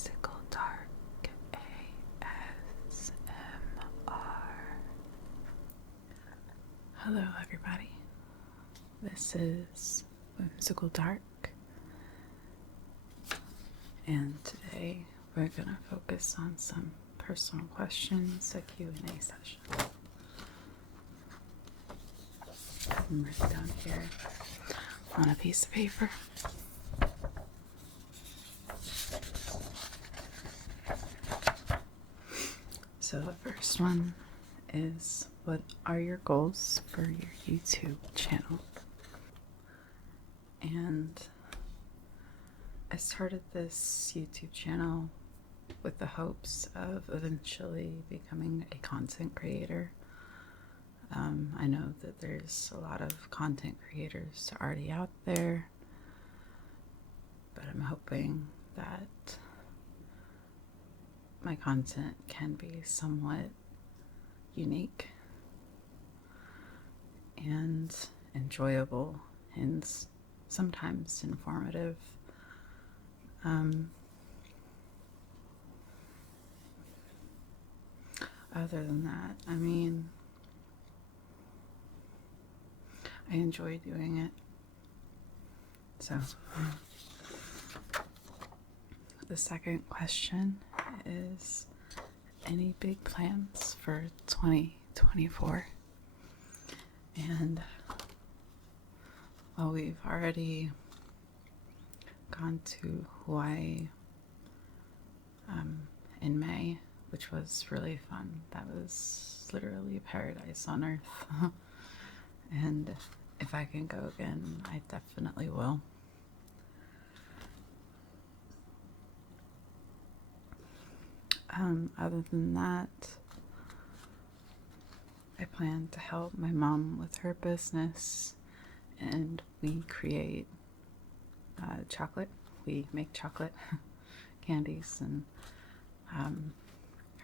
Whimsical Dark ASMR. Hello, everybody. This is Whimsical Dark, and today we're gonna focus on some personal questions, a Q&A session. I'm written down here on a piece of paper. So the first one is, what are your goals for your YouTube channel? And I started this YouTube channel with the hopes of eventually becoming a content creator. I know that there's a lot of content creators already out there, but I'm hoping that my content can be somewhat unique and enjoyable and sometimes informative. Other than that, I mean, I enjoy doing it. So, the second question is, any big plans for 2024? And, well, we've already gone to Hawaii in May, which was really fun. That was literally paradise on earth. And if I can go again, I definitely will. Other than that, I plan to help my mom with her business, and we create chocolate. We make chocolate candies, and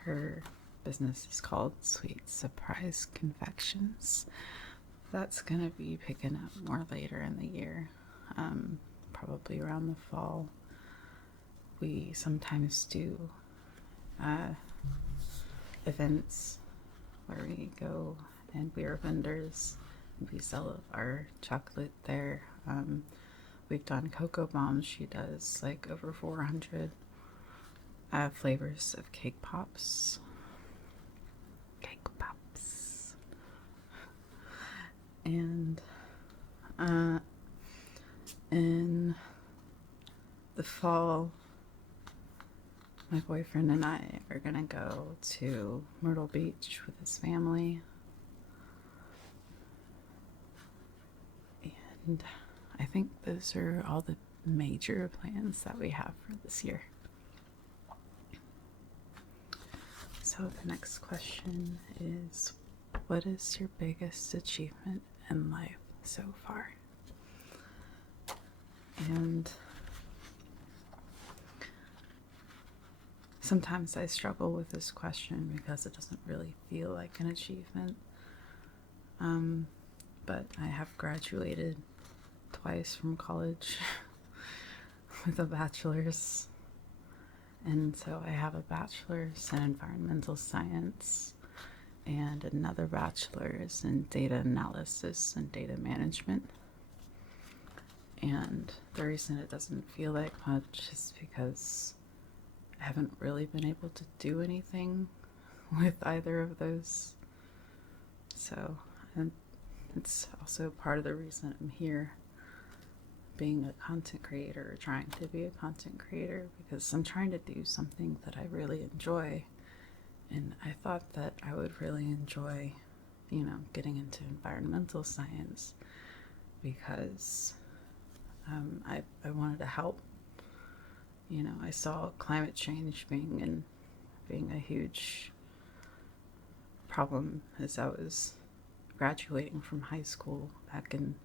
her business is called Sweet Surprise Confections. That's gonna be picking up more later in the year, probably around the fall. We sometimes do events where we go and we are vendors and we sell our chocolate there. We've done cocoa bombs. She does like over 400 flavors of cake pops. And in the fall, my boyfriend and I are gonna go to Myrtle Beach with his family. And I think those are all the major plans that we have for this year. So the next question is, what is your biggest achievement in life so far? And sometimes I struggle with this question because it doesn't really feel like an achievement. But I have graduated twice from college with a bachelor's. And so I have a bachelor's in environmental science and another bachelor's in data analysis and data management. And the reason it doesn't feel like much is because I haven't really been able to do anything with either of those. So, and it's also part of the reason I'm here, being a content creator, or trying to be a content creator, because I'm trying to do something that I really enjoy. And I thought that I would really enjoy, getting into environmental science, because I wanted to help. I saw climate change being a huge problem as I was graduating from high school back in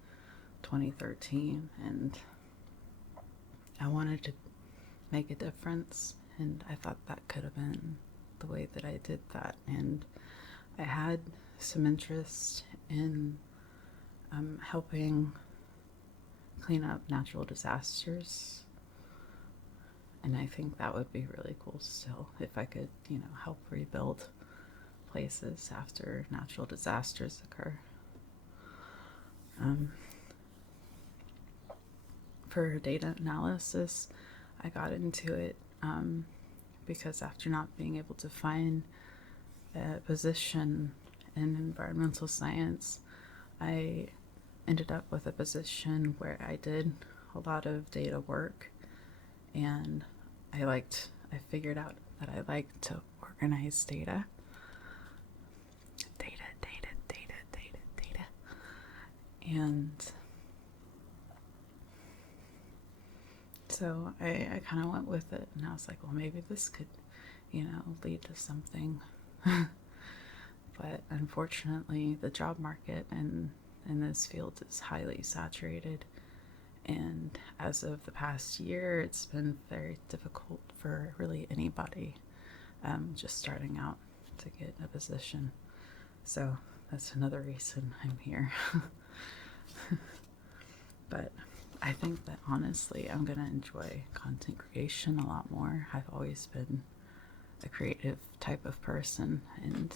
2013, and I wanted to make a difference, and I thought that could have been the way that I did that. And I had some interest in helping clean up natural disasters And I think that would be really cool still if I could, help rebuild places after natural disasters occur. For data analysis, I got into it because after not being able to find a position in environmental science, I ended up with a position where I did a lot of data work, and I figured out that I like to organize data. And so I kind of went with it, and I was like, well, maybe this could, lead to something. But unfortunately, the job market in this field is highly saturated. And as of the past year, it's been very difficult for really anybody just starting out to get a position. So that's another reason I'm here. But I think that honestly, I'm going to enjoy content creation a lot more. I've always been a creative type of person, and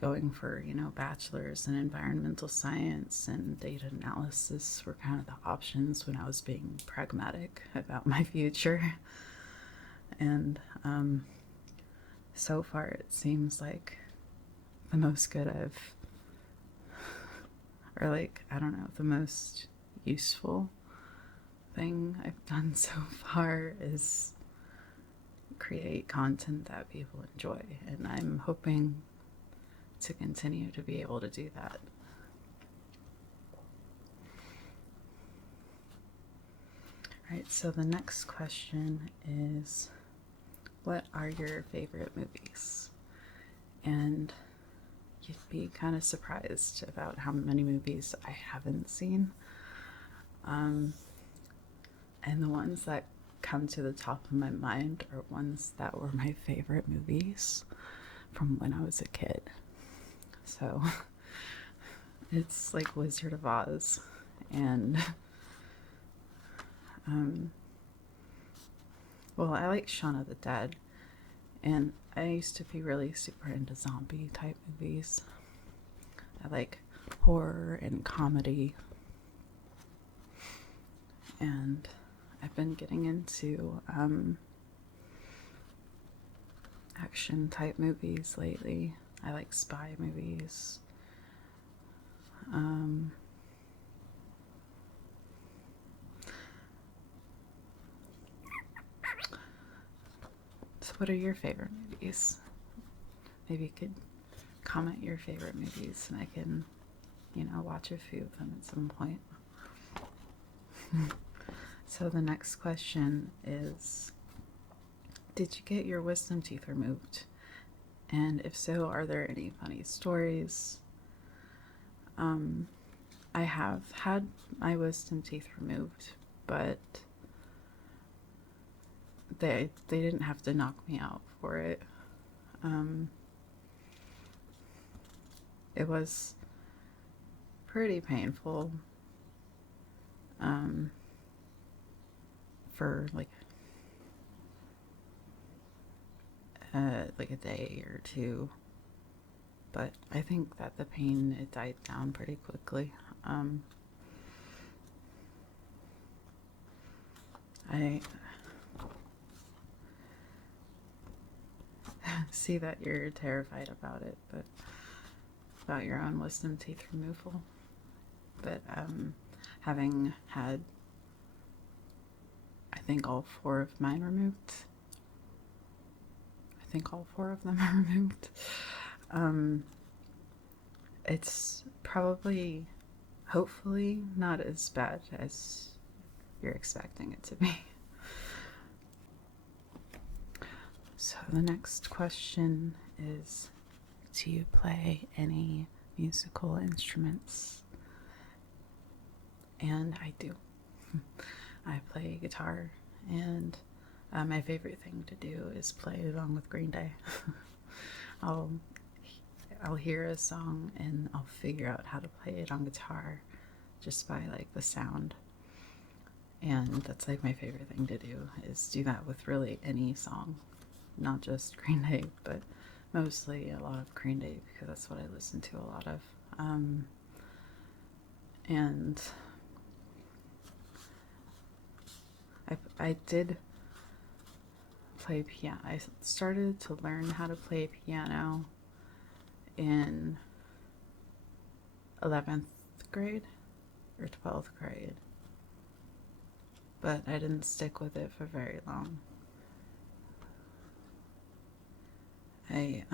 going for, bachelor's in environmental science and data analysis were kind of the options when I was being pragmatic about my future. And so far, it seems like the most good the most useful thing I've done so far is create content that people enjoy, and I'm hoping to continue to be able to do that. All right, so the next question is, what are your favorite movies? And you'd be kind of surprised about how many movies I haven't seen. And the ones that come to the top of my mind are ones that were my favorite movies from when I was a kid. So it's like Wizard of Oz and I like Shaun of the Dead, and I used to be really super into zombie type movies. I like horror and comedy, and I've been getting into action type movies lately. I like spy movies. So what are your favorite movies? Maybe you could comment your favorite movies, and I can, watch a few of them at some point. So the next question is, did you get your wisdom teeth removed? And if so, are there any funny stories? I have had my wisdom teeth removed, but they didn't have to knock me out for it. It was pretty painful for like a day or two, but I think that the pain, it died down pretty quickly. I see that you're terrified about it, but about your own wisdom teeth removal. But having had, I think, all 4 of mine removed. I think all 4 of them are removed. It's probably, hopefully, not as bad as you're expecting it to be. So the next question is, do you play any musical instruments? And I do. I play guitar, and my favorite thing to do is play along with Green Day. I'll hear a song and I'll figure out how to play it on guitar just by the sound. And that's like my favorite thing to do, is do that with really any song, not just Green Day, but mostly a lot of Green Day, because that's what I listen to a lot of. And I did play piano. I started to learn how to play piano in 11th grade or 12th grade, but I didn't stick with it for very long. I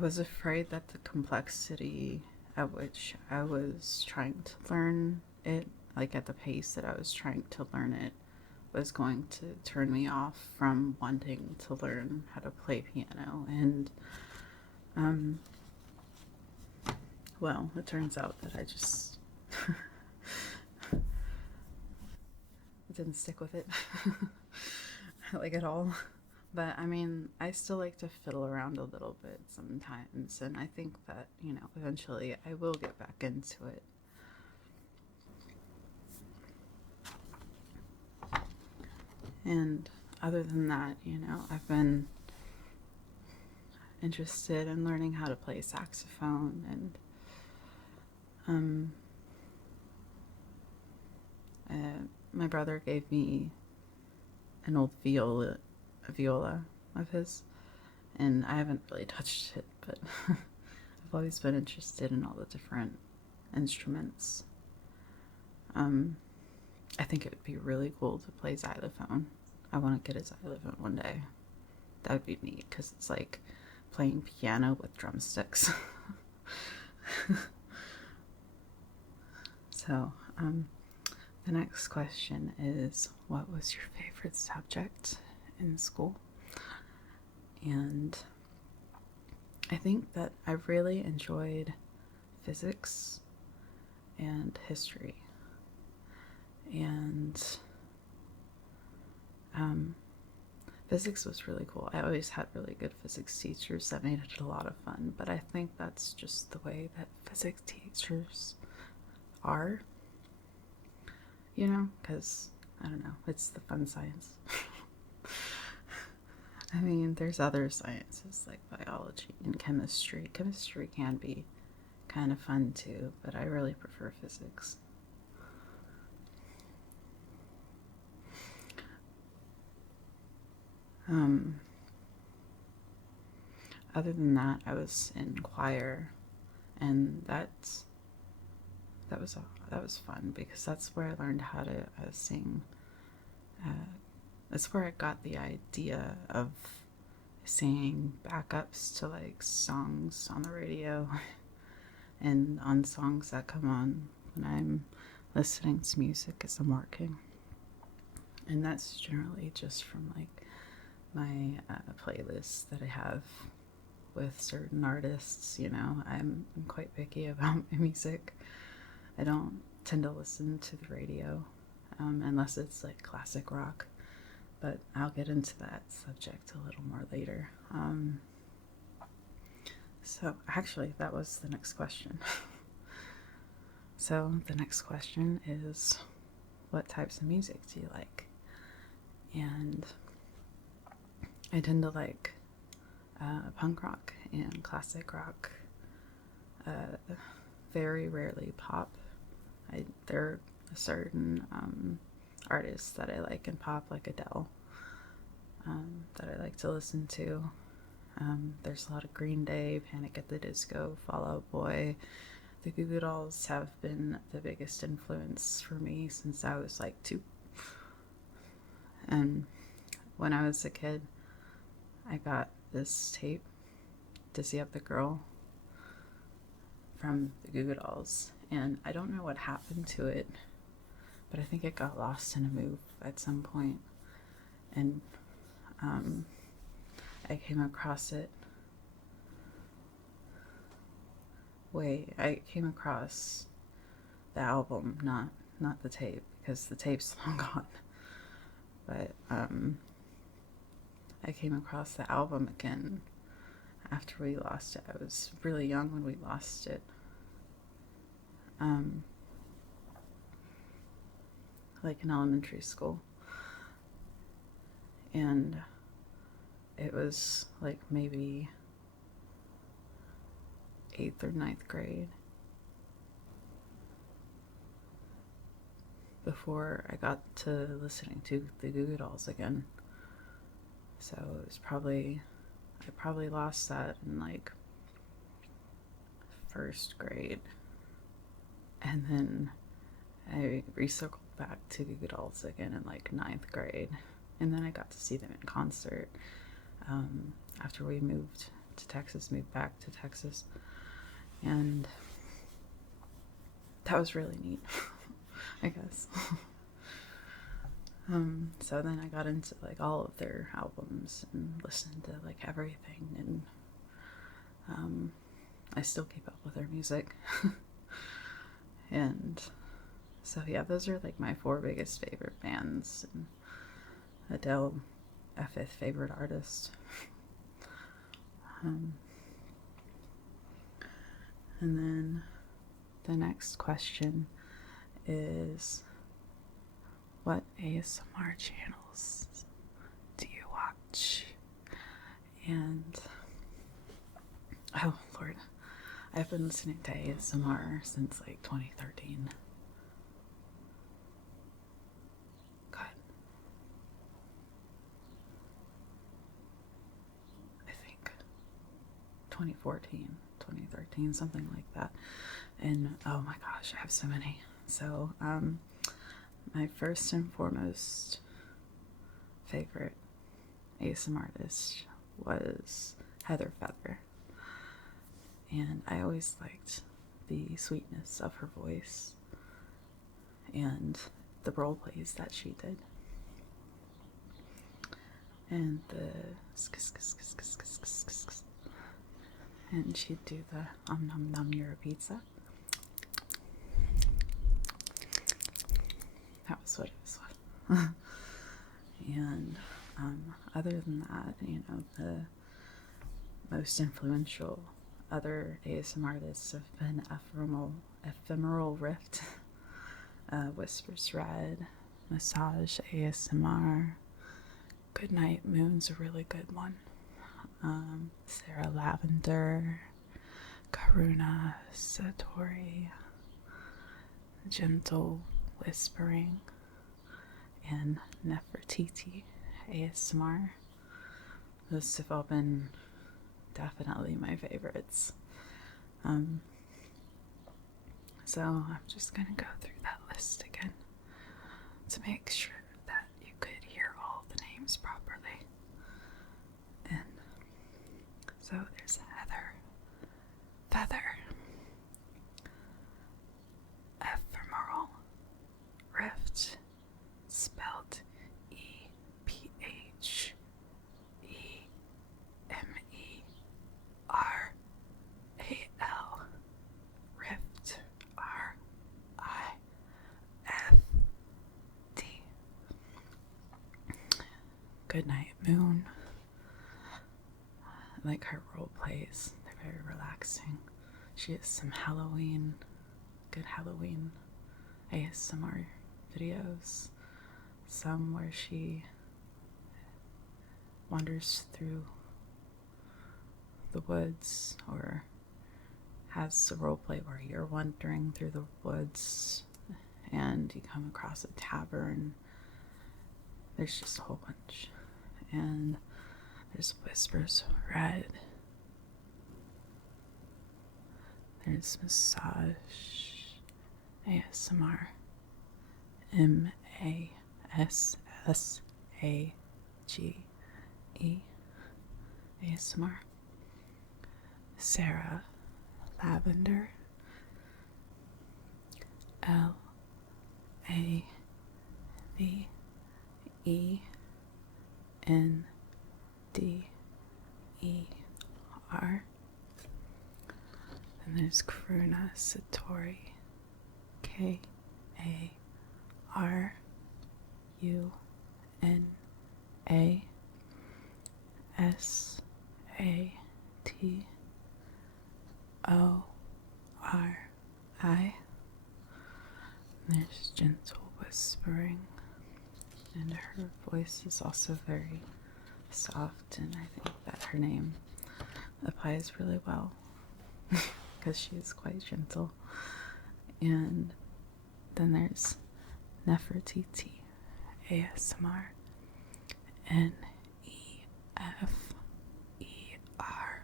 was afraid that the complexity at which I was trying to learn it, like at the pace that I was trying to learn it, was going to turn me off from wanting to learn how to play piano. And well, it turns out that I just didn't stick with it like at all. But I mean, I still like to fiddle around a little bit sometimes, and I think that, eventually I will get back into it. And other than that, I've been interested in learning how to play saxophone, and my brother gave me an old viola of his, and I haven't really touched it, but I've always been interested in all the different instruments. I think it would be really cool to play xylophone. I want to get a xylophone one day. That would be neat, because it's like playing piano with drumsticks. So, the next question is, what was your favorite subject in school? And I think that I really enjoyed physics and history. And physics was really cool. I always had really good physics teachers that made it a lot of fun, but I think that's just the way that physics teachers are, because, I don't know, it's the fun science. I mean, there's other sciences like biology and chemistry. Chemistry can be kind of fun too, but I really prefer physics. Other than that, I was in choir, and that was fun, because that's where I learned how to sing. That's where I got the idea of singing backups to like songs on the radio and on songs that come on when I'm listening to music as I'm working. And that's generally just from like my playlists that I have with certain artists. I'm quite picky about my music. I don't tend to listen to the radio unless it's like classic rock, but I'll get into that subject a little more later. So actually, that was the next question. So the next question is, what types of music do you like? And I tend to like punk rock and classic rock. Very rarely pop. There are certain artists that I like in pop, like Adele, that I like to listen to. There's a lot of Green Day, Panic at the Disco, Fall Out Boy. The Goo Goo Dolls have been the biggest influence for me since I was like 2. And when I was a kid, I got this tape, Dizzy Up the Girl, from the Goo Goo Dolls, and I don't know what happened to it, but I think it got lost in a move at some point, and I came across it. I came across the album, not the tape, because the tape's long gone. But I came across the album again after we lost it. I was really young when we lost it. like in elementary school. And it was like maybe 8th or 9th grade before I got to listening to the Goo Goo Dolls again. So it was I probably lost that in like 1st grade. And then I recircled back to Goo Goo Dolls again in like 9th grade. And then I got to see them in concert after we moved back to Texas. And that was really neat, I guess. So then I got into like all of their albums and listened to like everything, and I still keep up with their music. And so yeah, those are like my 4 biggest favorite bands, and Adele, a 5th favorite artist. And then the next question is, what ASMR channels do you watch? And oh Lord, I've been listening to ASMR since like 2013. God. I think 2014, 2013, something like that. And oh my gosh, I have so many. So, my first and foremost favorite ASMR artist was Heather Feather. And I always liked the sweetness of her voice and the role plays that she did. And and she'd do the nom nom, you're a pizza. That was what it was. And other than that, the most influential other ASMR artists have been Ephemeral Rift, Whispers Red, Massage ASMR, Goodnight Moon's a really good one, Sarah Lavender, Karuna Satori, Gentle Whispering, and Nefertiti ASMR. Those have all been definitely my favorites. So I'm just gonna go through that list again to make sure that you could hear all the names properly. And so there's Heather Feather, Ephemeral Rift, spelled EPHEMERAL, Rift, RIFT. Goodnight Moon. I like her role plays, they're very relaxing. She has some good Halloween ASMR videos. Some where she wanders through the woods, or has a role play where you're wandering through the woods and you come across a tavern. There's just a whole bunch. And there's Whispers Red. There's Massage ASMR, MASSAGE ASMR, Sarah Lavender, LAVENDER. And there's Karuna Satori, KARUNASATORI. There's Gentle Whispering, voice is also very soft, and I think that her name applies really well because she's quite gentle. And then there's Nefertiti ASMR, Nefertiti ASMR.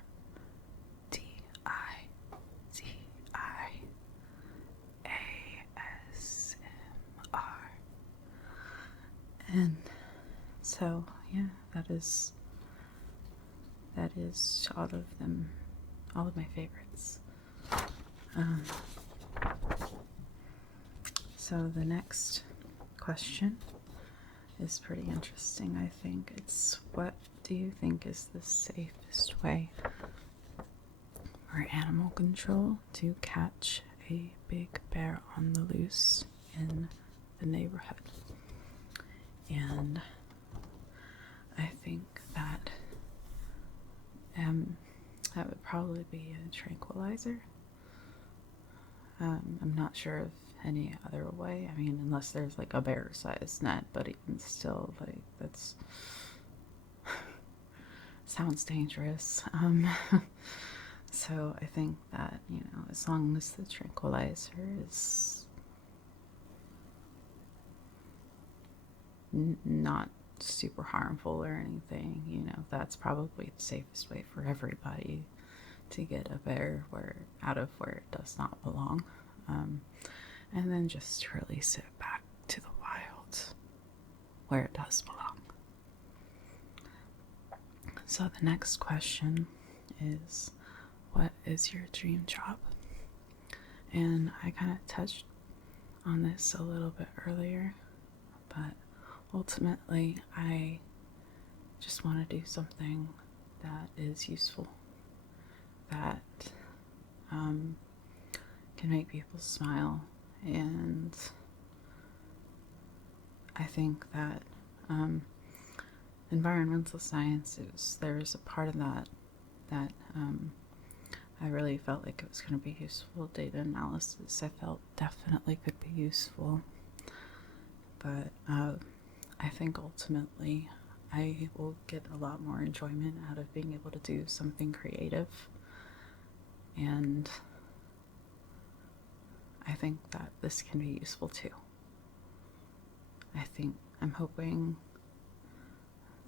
And so, yeah, that is out of them, all of my favorites. So the next question is pretty interesting, I think. It's, what do you think is the safest way for animal control to catch a big bear on the loose in the neighborhood? And I think that that would probably be a tranquilizer. I'm not sure of any other way. I mean, unless there's like a bear-sized net, but even still, like, that's sounds dangerous. So I think that, you know, as long as the tranquilizer is not super harmful or anything, you know, that's probably the safest way for everybody to get a bear out of where it does not belong. And then just release it back to the wild where it does belong. So the next question is, what is your dream job? And I kind of touched on this a little bit earlier, but ultimately I just want to do something that is useful, that can make people smile. And I think that environmental sciences, there's a part of that I really felt like it was going to be useful. Data analysis, I felt definitely could be useful, but I think ultimately I will get a lot more enjoyment out of being able to do something creative. And I think that this can be useful too. I'm hoping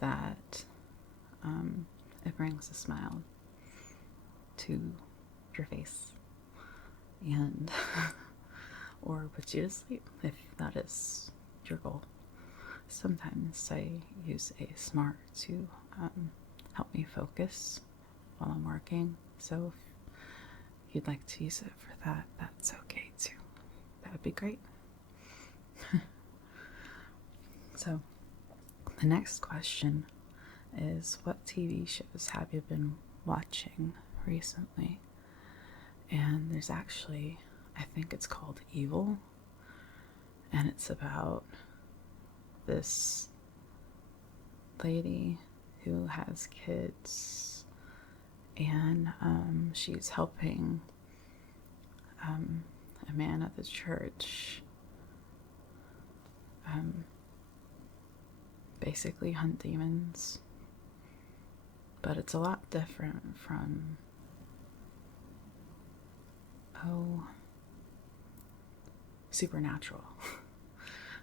that it brings a smile to your face and or puts you to sleep if that is your goal. Sometimes I use ASMR to help me focus while I'm working, so if you'd like to use it for that, that's okay too. That would be great. So the next question is, what TV shows have you been watching recently? And there's actually, I think it's called Evil, and it's about this lady who has kids, and she's helping a man at the church basically hunt demons. But it's a lot different from Supernatural.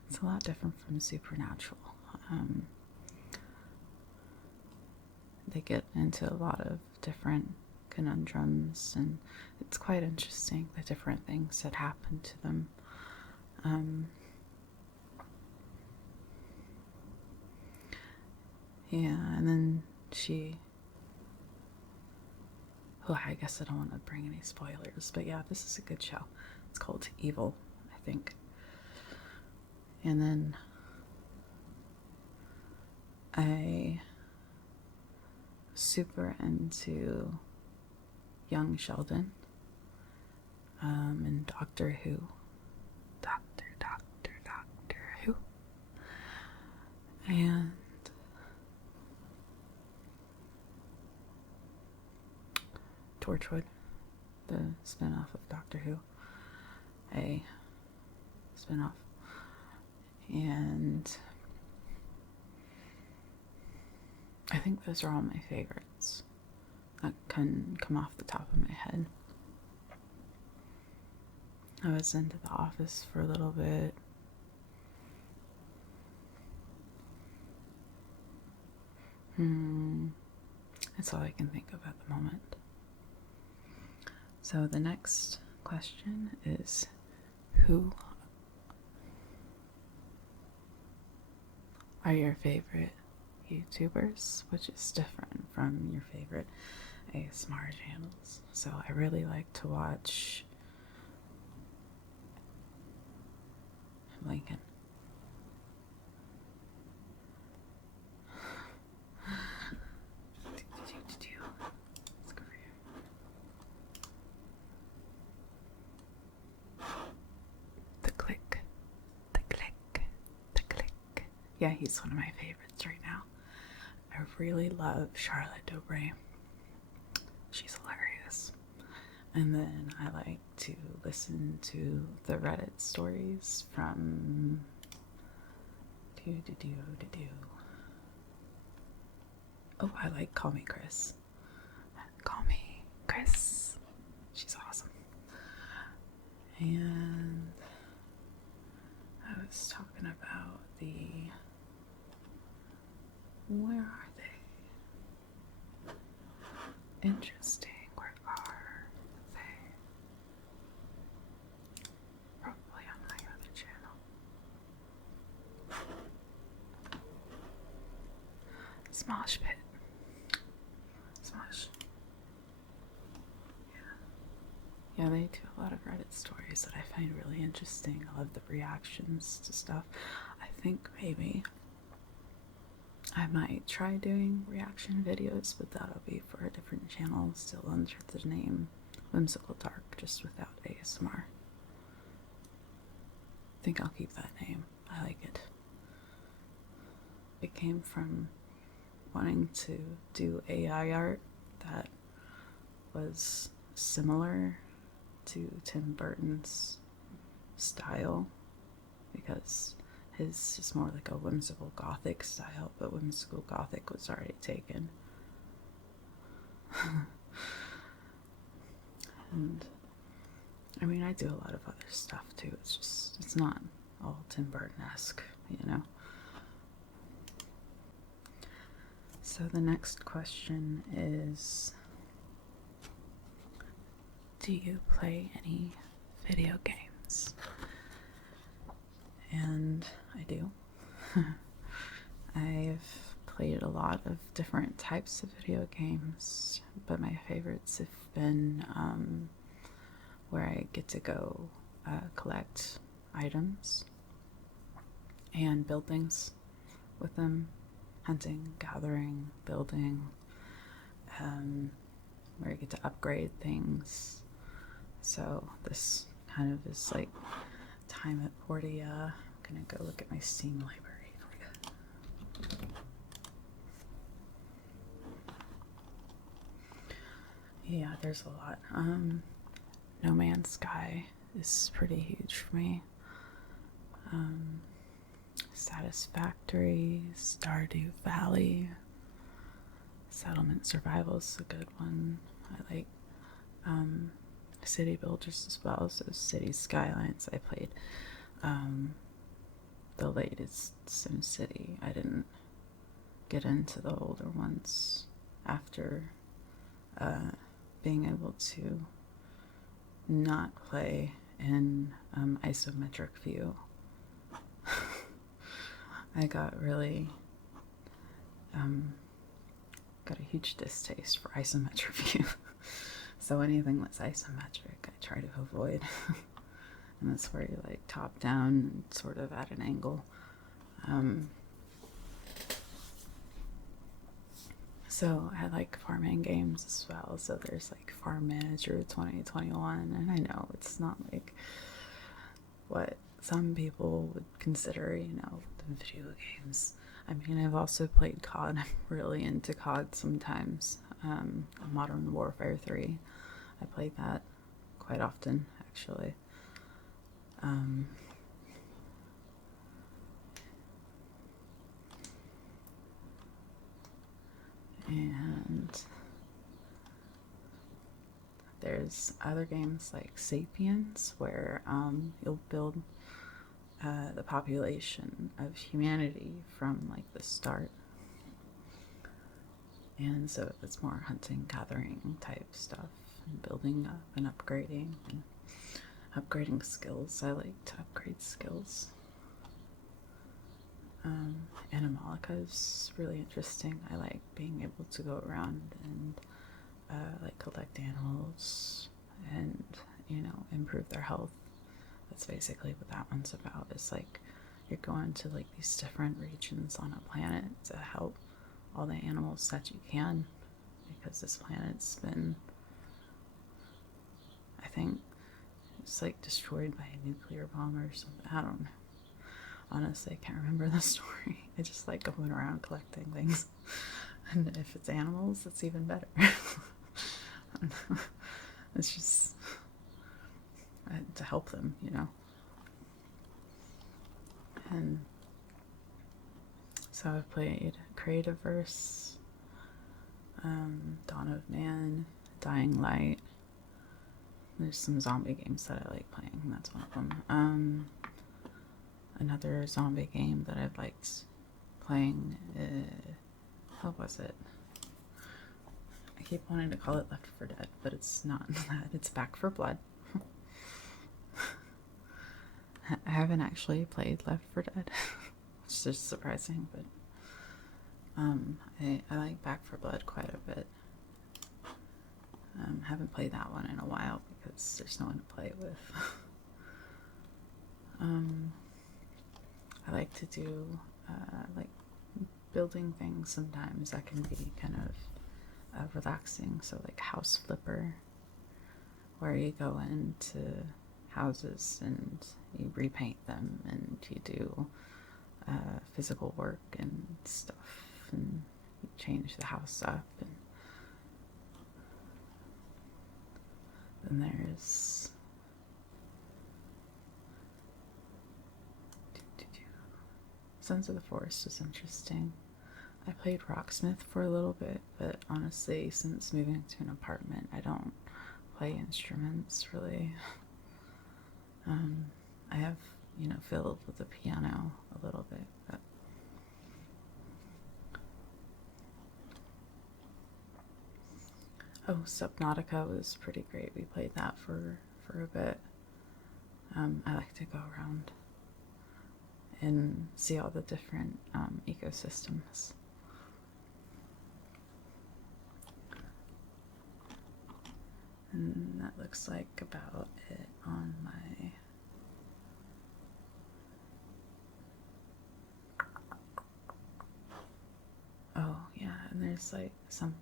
It's a lot different from Supernatural. They get into a lot of different conundrums, and it's quite interesting, the different things that happen to them. Yeah, and then I guess I don't want to bring any spoilers, but yeah, this is a good show. It's called Evil, I think. And then I super into Young Sheldon, and Doctor Who. Doctor Who. And Torchwood, the spin-off of Doctor Who. A spin-off. And I think those are all my favorites that can come off the top of my head. I was into The Office for a little bit. That's all I can think of at the moment. So the next question is, who are your favorite YouTubers? Which is different from your favorite ASMR channels. So I really like to watch Lincoln. Let's go over here. The click, the click, the click. Yeah, he's one of my favorites right now. I really love Charlotte Dobre. She's hilarious. And then I like to listen to the Reddit stories from Oh, I like Call Me Chris. Call Me Chris. She's awesome. And I was talking about where are they? Interesting. Where are they? Probably on my other channel. Smosh Pit. Smosh. Yeah, they do a lot of Reddit stories that I find really interesting. I love the reactions to stuff. I think maybe I might try doing reaction videos, but that'll be for a different channel, still under the name Whimsical Dark, just without ASMR. I think I'll keep that name. I like it. It came from wanting to do AI art that was similar to Tim Burton's style, because his is more like a whimsical gothic style, but whimsical gothic was already taken. And I mean, I do a lot of other stuff too. It's not all Tim Burton-esque, you know. So the next question is, do you play any video games? And I do. I've played a lot of different types of video games, but my favorites have been where I get to go collect items and build things with them. Hunting, gathering, building, where I get to upgrade things. So this kind of is like time at Portia. I'm gonna go look at my Steam library for you. Yeah, there's a lot. No Man's Sky is pretty huge for me. Satisfactory, Stardew Valley, Settlement Survival is a good one. I like City Builders as well, so City Skylines. I played the latest SimCity. I didn't get into the older ones after being able to not play in isometric view. I got really got a huge distaste for isometric view. So anything that's isometric I try to avoid. And that's where you're like top down and sort of at an angle. So I like farming games as well. So there's like Farm Manager 2021, and I know it's not like what some people would consider, you know, the video games. I mean, I've also played COD. I'm really into COD sometimes. Modern Warfare 3. I played that quite often, actually. And there's other games like Sapiens, where you'll build the population of humanity from like the start. And so it's more hunting, gathering type stuff, and building up and upgrading skills. I like to upgrade skills. Animalica is really interesting. I like being able to go around and like collect animals and, you know, improve their health. That's basically what that one's about. It's like you're going to like these different regions on a planet to help all the animals that you can, because this planet's been, I think it's like destroyed by a nuclear bomb or something. I don't know. Honestly, I can't remember the story. I just like going around collecting things. And if it's animals, it's even better. It's just to help them, you know. And so I've played Creativerse, Dawn of Man, Dying Light. There's some zombie games that I like playing, and that's one of them. Another zombie game that I've liked playing, what was it? I keep wanting to call it Left 4 Dead, but it's not that. It's Back 4 Blood. I haven't actually played Left 4 Dead, which is just surprising, but I like Back 4 Blood quite a bit. Haven't played that one in a while because there's no one to play it with. I like to do like building things sometimes that can be kind of relaxing. So like House Flipper, where you go into houses and you repaint them and you do physical work and stuff, and you change the house up. And then there's Sons of the Forest was interesting. I played Rocksmith for a little bit, but honestly, since moving to an apartment, I don't play instruments really. I have, you know, fiddled with the piano a little bit, but oh, Subnautica was pretty great. We played that for a bit. I like to go around and see all the different ecosystems. And that looks like about it on my yeah, and there's like some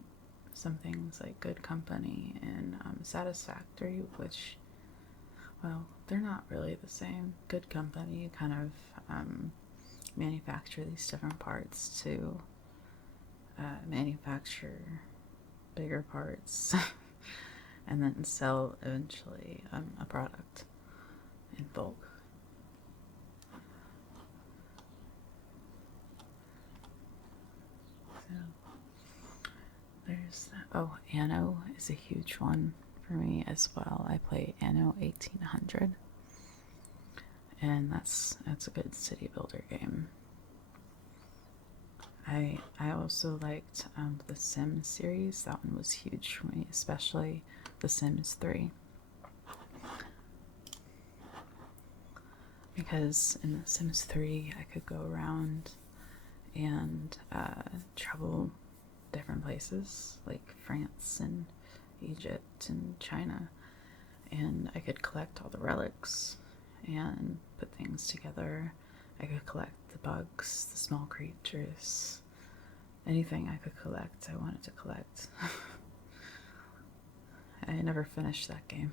things like Good Company and Satisfactory, which, well, they're not really the same. Good Company kind of manufacture these different parts to manufacture bigger parts and then sell eventually a product in bulk. So there's that. Oh, Anno is a huge one for me as well. I play Anno 1800, and that's a good city builder game. I also liked the Sims series. That one was huge for me, especially The Sims 3. Because in The Sims 3, I could go around and travel different places, like France and Egypt and China, and I could collect all the relics and put things together. I could collect the bugs, the small creatures, anything I could collect, I wanted to collect. I never finished that game.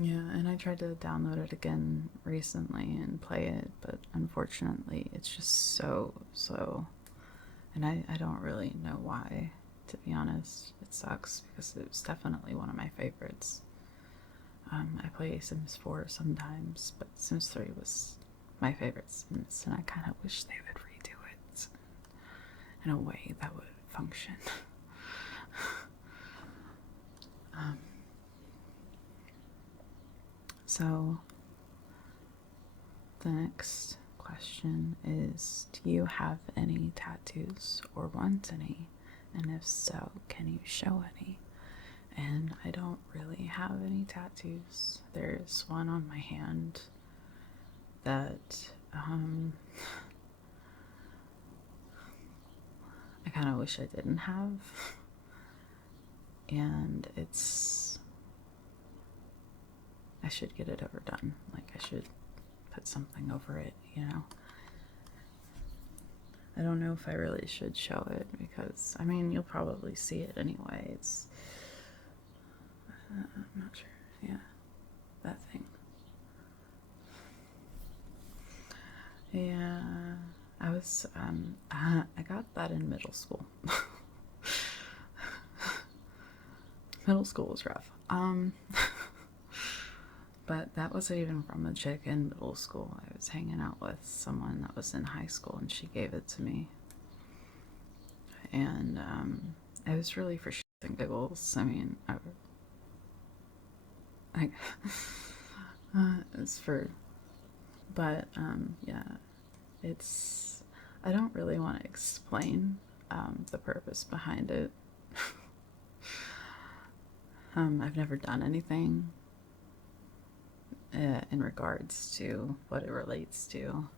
Yeah, and I tried to download it again recently and play it, but unfortunately it's just so slow. And I don't really know why, to be honest. It sucks because it was definitely one of my favorites. I play Sims 4 sometimes, but Sims 3 was my favorite Sims, and I kind of wish they would redo it in a way that would function. So the next question is, do you have any tattoos or want any? And if so, can you show any? And I don't really have any tattoos. There's one on my hand that I kind of wish I didn't have. And I should get it overdone. Like, I should put something over it, you know? I don't know if I really should show it because, I mean, you'll probably see it anyway. I'm not sure. Yeah, that thing. Yeah, I got that in middle school. Middle school was rough. But that wasn't even from a chick in middle school. I was hanging out with someone that was in high school, and she gave it to me. And it was really for shits and giggles. I mean, it's for, but yeah, I don't really want to explain the purpose behind it. I've never done anything in regards to what it relates to.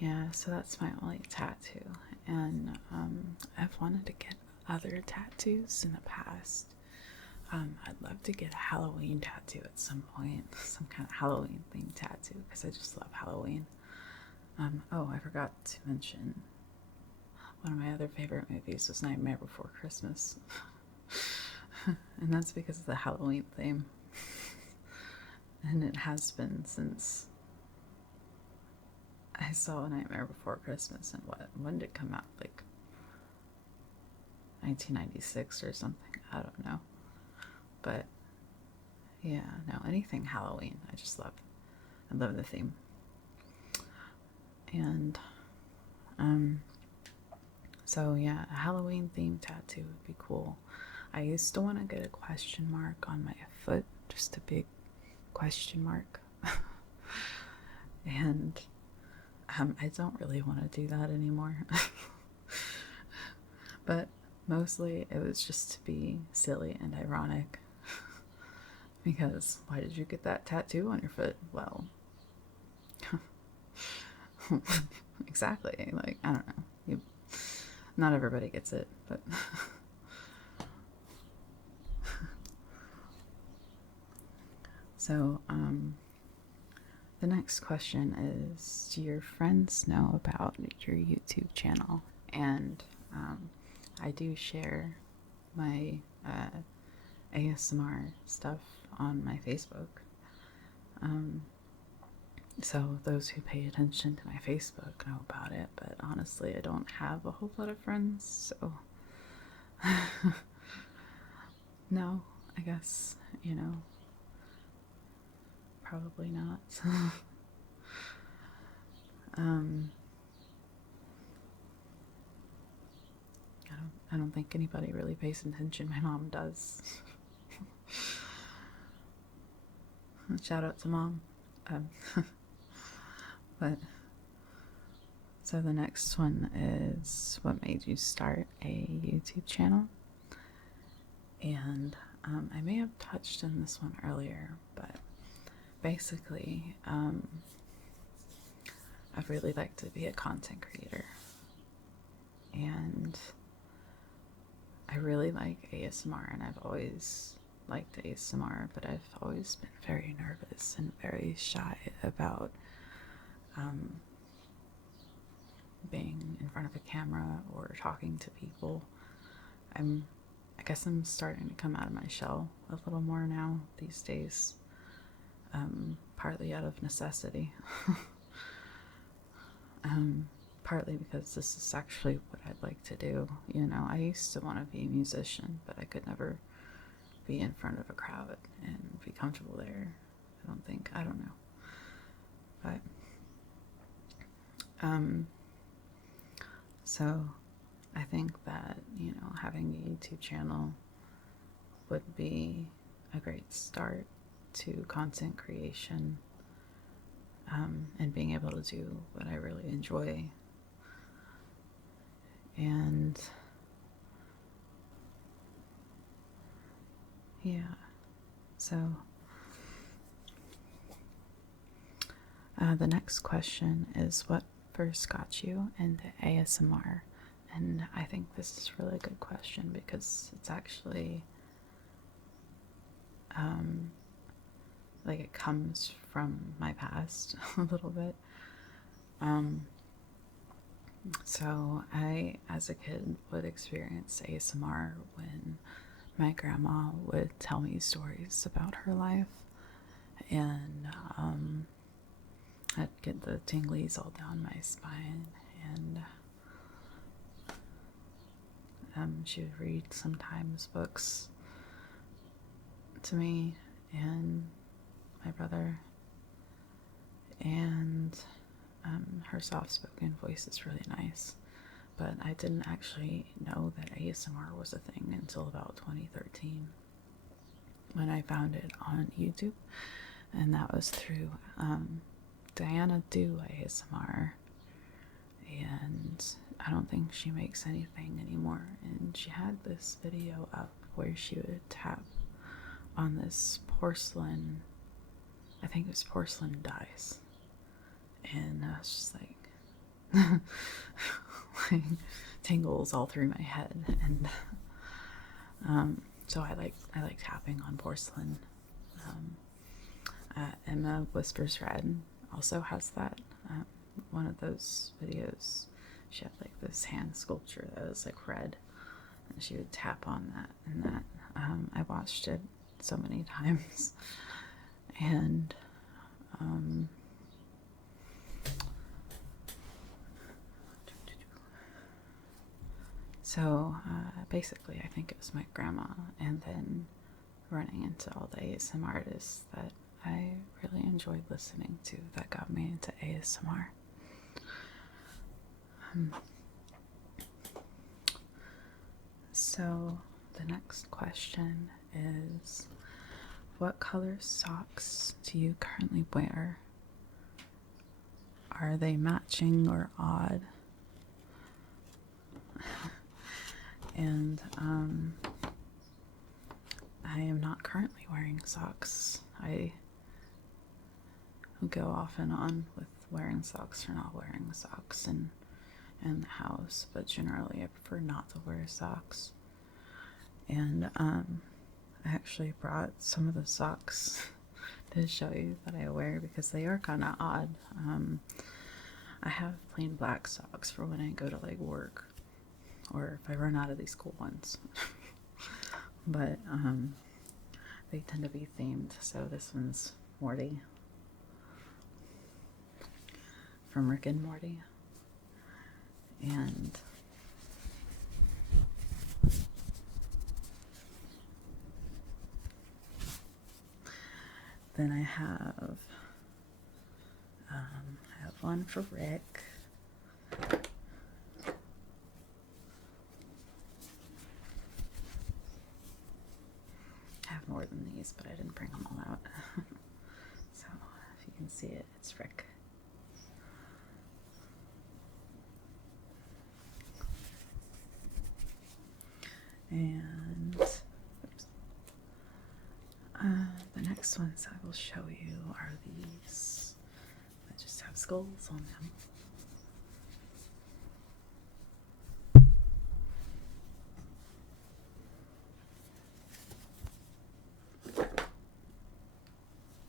Yeah, so that's my only tattoo. And I've wanted to get other tattoos in the past. I'd love to get a Halloween tattoo at some point, some kind of Halloween themed tattoo, because I just love Halloween. Oh, I forgot to mention, one of my other favorite movies was Nightmare Before Christmas. And that's because of the Halloween theme. And it has been since I saw Nightmare Before Christmas. And when did it come out? Like 1996 or something. I don't know. But yeah, no, anything Halloween. I just love. I love the theme. And so yeah, a Halloween themed tattoo would be cool. I used to want to get a question mark on my foot, just a big question mark. And I don't really want to do that anymore. But mostly it was just to be silly and ironic. Because why did you get that tattoo on your foot? Well, exactly. Like, I don't know. Not everybody gets it, but so the next question is, do your friends know about your YouTube channel? And I do share my ASMR stuff on my Facebook. So those who pay attention to my Facebook know about it, but honestly, I don't have a whole lot of friends, so no, I guess, probably not. I don't think anybody really pays attention. My mom does. Shout out to Mom. But so the next one is, what made you start a YouTube channel? And I may have touched on this one earlier, but basically I've really liked to be a content creator, and I really like ASMR, and I've always liked ASMR, but I've always been very nervous and very shy about being in front of a camera or talking to people. I guess I'm starting to come out of my shell a little more now these days, partly out of necessity. Partly because this is actually what I'd like to do. I used to want to be a musician, but I could never be in front of a crowd and be comfortable there. I don't know. So I think that, having a YouTube channel would be a great start to content creation, and being able to do what I really enjoy. And yeah, so the next question is, what first got you into ASMR? And I think this is a really good question because it's actually like it comes from my past a little bit. So I, as a kid, would experience ASMR when my grandma would tell me stories about her life, and I'd get the tinglies all down my spine, and she would read sometimes books to me and my brother, and her soft-spoken voice is really nice, but I didn't actually know that ASMR was a thing until about 2013 when I found it on YouTube, and that was through Diana Do ASMR, and I don't think she makes anything anymore, and she had this video up where she would tap on this porcelain, I think it was porcelain dice, and I was just like like tingles all through my head, and so I like tapping on porcelain. Emma Whispers Red also has that, one of those videos. She had like this hand sculpture that was like red, and she would tap on that, and that I watched it so many times, and so basically I think it was my grandma and then running into all the ASMR artists that I really enjoyed listening to that got me into ASMR. So the next question is, what color socks do you currently wear? Are they matching or odd? And I am not currently wearing socks. I go off and on with wearing socks or not wearing socks in the house, but generally I prefer not to wear socks. And I actually brought some of the socks to show you that I wear because they are kind of odd. I have plain black socks for when I go to like work, or if I run out of these cool ones. But they tend to be themed, so this one's Morty from Rick and Morty, and then I have one for Rick. I have more than these, but I didn't bring them all out. So if you can see it, it's Rick. And the next ones I will show you are these that just have skulls on them.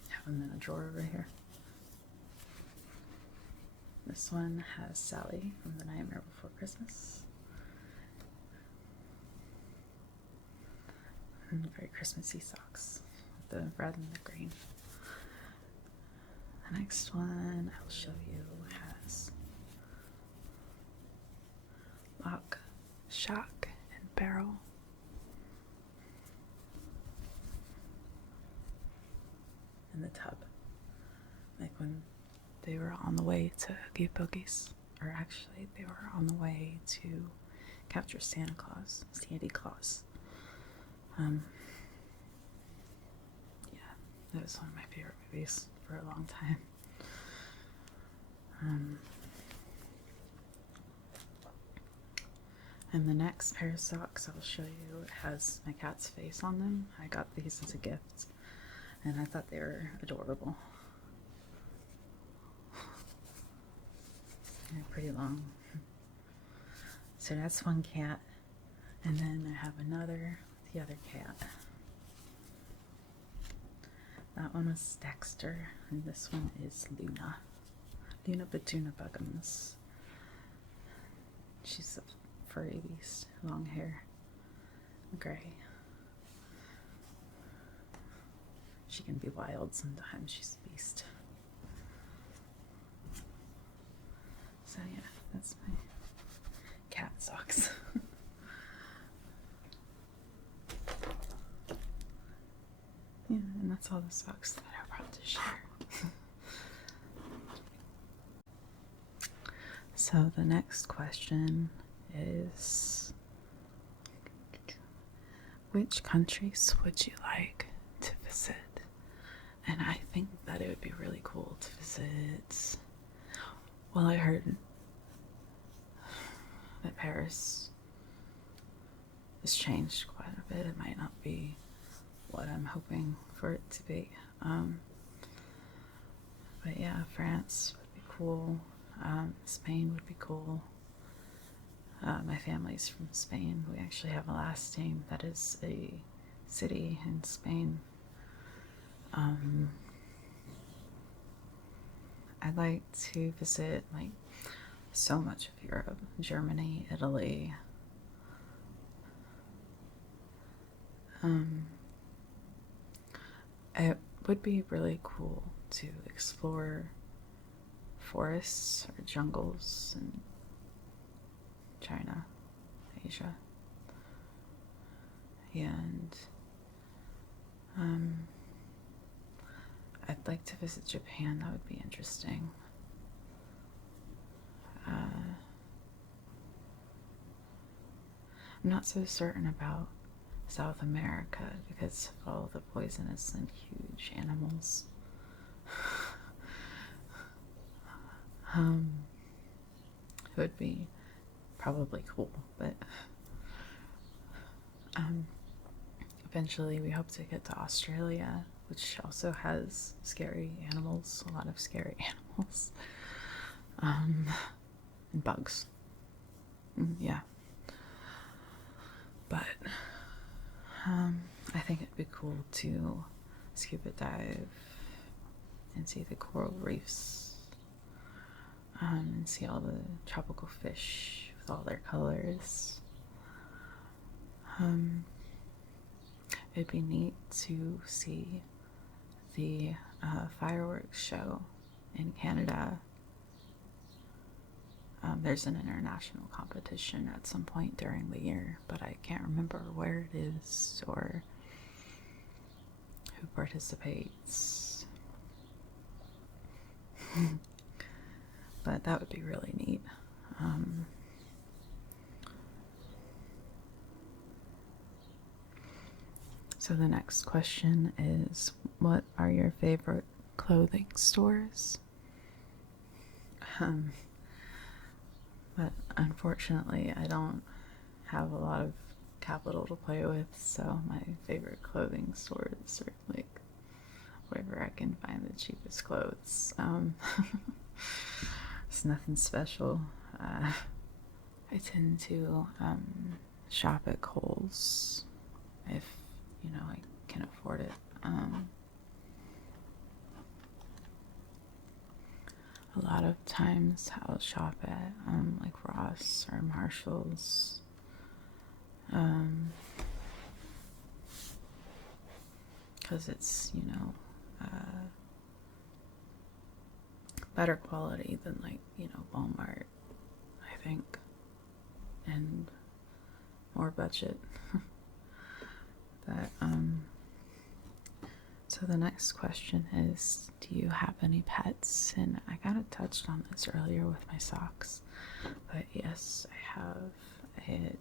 Have them in a drawer over here. This one has Sally from The Nightmare Before Christmas. And very Christmassy socks with the red and the green. The next one I'll show you has Lock, Shock, and Barrel. In the tub, like when they were on the way to Oogie Boogies. or actually, they were on the way to capture Sandy Claus. Yeah, that was one of my favorite movies for a long time. And the next pair of socks I'll show you has my cat's face on them. I got these as a gift, and I thought they were adorable. They're pretty long. So that's one cat, and then I have the other cat. That one is Dexter, and this one is Luna. Luna Batuna Buggums. She's a furry beast, long hair, gray. She can be wild sometimes, she's a beast. So yeah, that's my cat socks. Yeah, and that's all the socks that I brought to share. So the next question is, which countries would you like to visit? And I think that it would be really cool to visit. Well, I heard that Paris has changed quite a bit. It might not be what I'm hoping for it to be. But yeah, France would be cool. Spain would be cool. My family's from Spain. We actually have a last name that is a city in Spain. I'd like to visit like so much of Europe, Germany, Italy. It would be really cool to explore forests or jungles in China, Asia, and I'd like to visit Japan. That would be interesting. I'm not so certain about South America because of all the poisonous and huge animals. It would be probably cool, but eventually we hope to get to Australia, which also has scary animals, a lot of scary animals, and bugs. Yeah. But I think it'd be cool to scuba dive and see the coral reefs, and see all the tropical fish with all their colors. It'd be neat to see the fireworks show in Canada. There's an international competition at some point during the year, but I can't remember where it is or who participates. But that would be really neat. So the next question is, what are your favorite clothing stores? But unfortunately, I don't have a lot of capital to play with, so my favorite clothing stores are like wherever I can find the cheapest clothes. It's nothing special. I tend to shop at Kohl's if I can afford it. A lot of times I'll shop at like Ross or Marshall's. Because it's better quality than like Walmart, I think, and more budget. But So the next question is, do you have any pets? And I kind of touched on this earlier with my socks, but yes, I have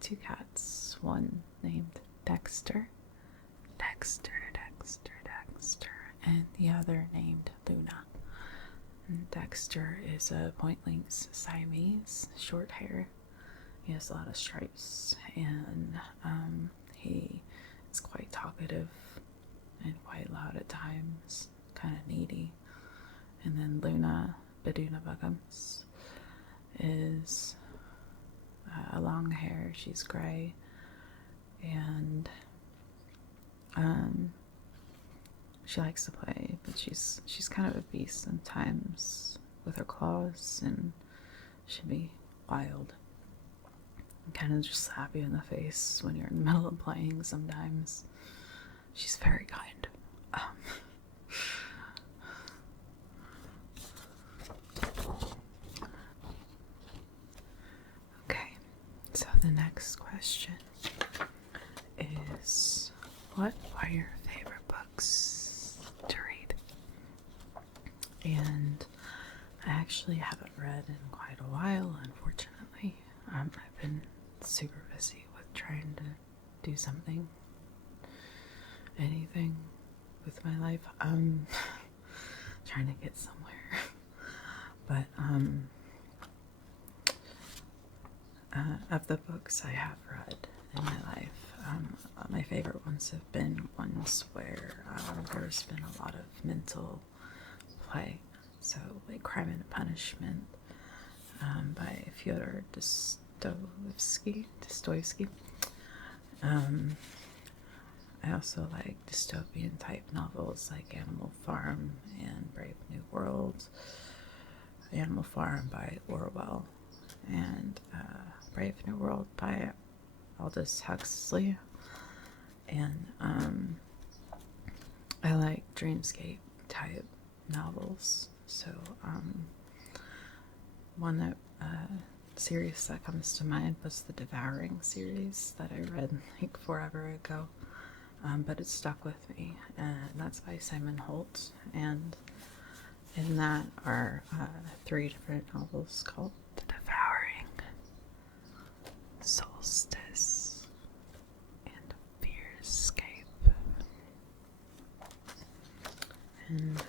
2 cats. One named Dexter, and the other named Luna. And Dexter is a point lynx Siamese, short hair. He has a lot of stripes, and he is quite talkative and quite loud at times, kind of needy. And then Luna, Beduna Buggums, is a long hair. She's gray, and she likes to play, but she's kind of a beast sometimes with her claws, and she'd be wild. And kind of just slap you in the face when you're in the middle of playing sometimes. She's very kind. Okay, so the next question is, what are your favorite books to read? And I actually haven't read in quite a while, unfortunately. I've been super busy with trying to do something, anything with my life. Trying to get somewhere. But of the books I have read in my life, my favorite ones have been ones where there's been a lot of mental play. So like Crime and Punishment by Fyodor Dostoevsky. I also like dystopian type novels like Animal Farm and Brave New World. Animal Farm by Orwell, and Brave New World by Aldous Huxley. And I like dreamscape type novels. So one that series that comes to mind was the Devouring series that I read like forever ago, but it stuck with me, and that's by Simon Holt. And in that are 3 different novels called The Devouring, Solstice, and Fearscape. And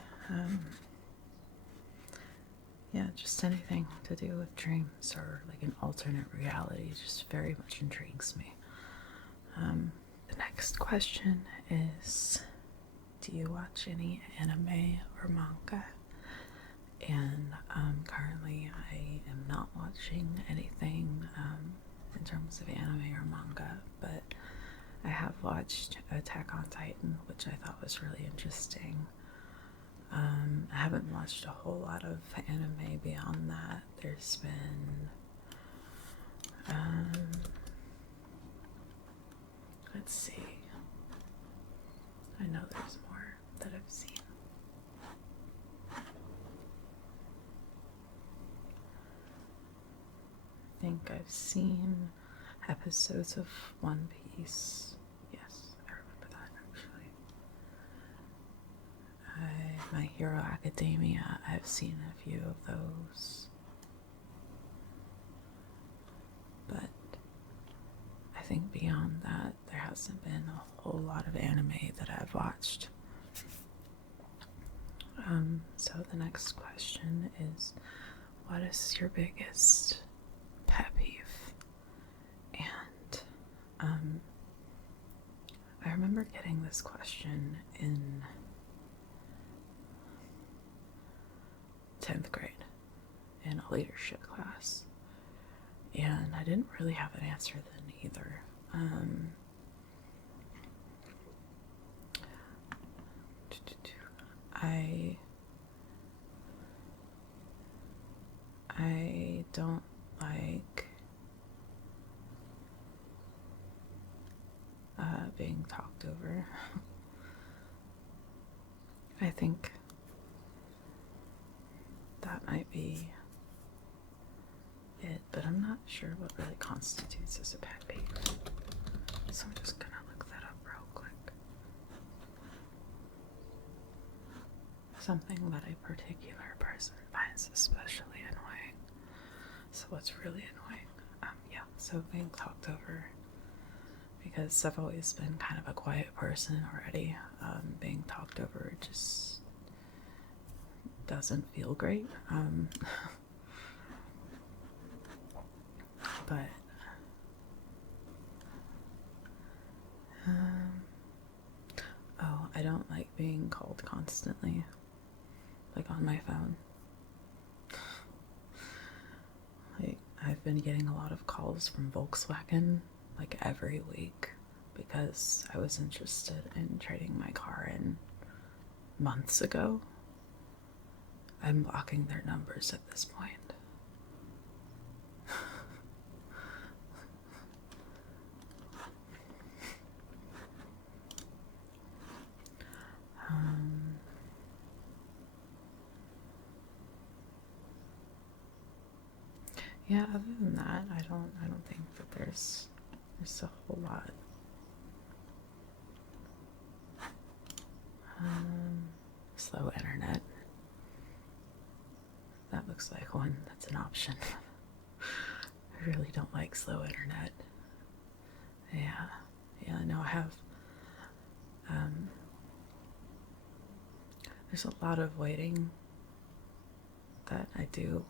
yeah, just anything to do with dreams or like an alternate reality just very much intrigues me. The next question is, do you watch any anime or manga? And currently I am not watching anything in terms of anime or manga, but I have watched Attack on Titan, which I thought was really interesting. I haven't watched a whole lot of anime beyond that. There's been let's see, I know there's more that I've seen. I think I've seen episodes of One Piece. Yes, I remember that actually. My Hero Academia, I've seen a few of those. But I think beyond that, there hasn't been a whole lot of anime that I've watched. So the next question is, what is your biggest pet peeve? And I remember getting this question in 10th grade in a leadership class, and I didn't really have an answer then either. I don't like being talked over. I think that might be it, but I'm not sure what really constitutes as a pet peeve. So I'm just gonna look that up real quick. something that a particular person finds especially annoying. So what's really annoying? Yeah, so being talked over, because I've always been kind of a quiet person already. Being talked over just doesn't feel great. But oh, I don't like being called constantly, like on my phone. Like, I've been getting a lot of calls from Volkswagen like every week because I was interested in trading my car in months ago. I'm blocking their numbers at this point. Yeah, other than that, I don't think that there's a whole lot. Slow internet. That looks like one that's an option. I really don't like slow internet. Yeah, no, I have. There's a lot of waiting that I do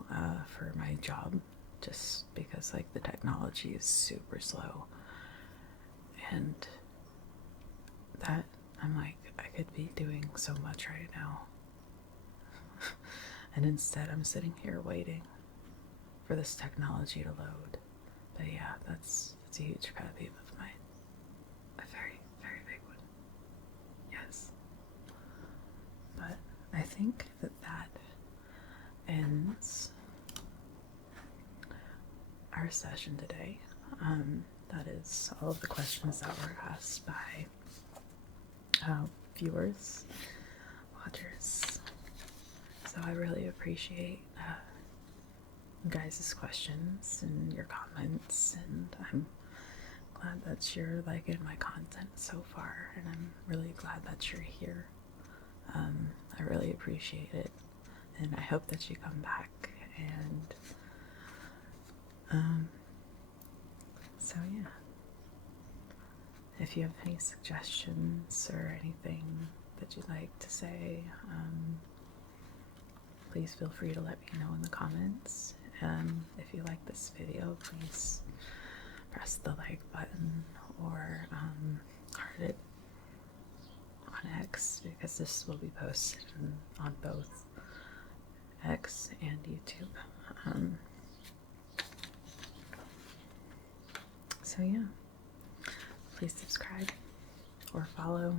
for my job, just because like the technology is super slow, and that I'm like, I could be doing so much right now. And instead I'm sitting here waiting for this technology to load. But yeah, that's a huge pet peeve of mine. A very, very big one. Yes. But I think that ends our session today. That is all of the questions that were asked by viewers, watchers. So I really appreciate you guys' questions and your comments, and I'm glad that you're liking my content so far, and I'm really glad that you're here. I really appreciate it, and I hope that you come back. And so yeah, if you have any suggestions or anything that you'd like to say, please feel free to let me know in the comments. If you like this video, please press the like button or heart it on X, because this will be posted on both X and YouTube. So yeah, please subscribe or follow,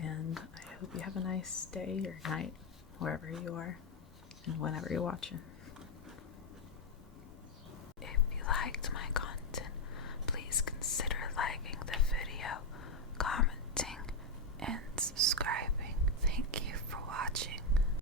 and I hope you have a nice day or night wherever you are and whenever you're watching. If you liked my